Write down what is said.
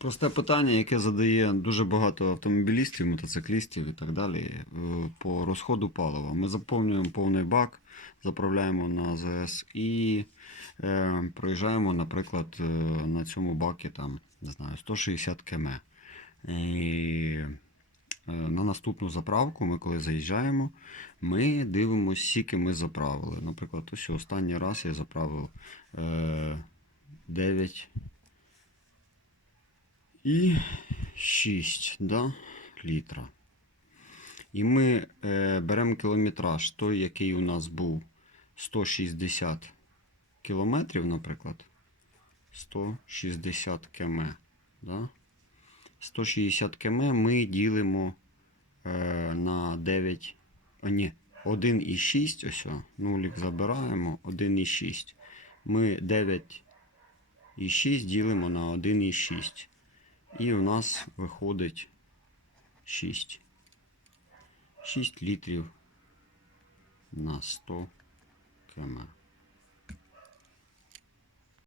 Просте питання, яке задає дуже багато автомобілістів, мотоциклістів і так далі е, по розходу палива. Ми заповнюємо повний бак, заправляємо на АЗС і е, проїжджаємо, наприклад, е, на цьому бакі там, не знаю, 160 км. І е, на наступну заправку, ми коли заїжджаємо, ми дивимося, скільки ми заправили. Наприклад, ось останній раз я заправив е, 9 і 6 да, літра. І ми е, беремо кілометраж, той, який у нас був 160 кілометрів, наприклад. 160 км. Да? 160 км ми ділимо е, на 9. А, ні, 1,6. Ось, о, нулік забираємо, 1,6. Ми 9,6 ділимо на 1,6. І у нас виходить 6. 6 літрів на 100 км.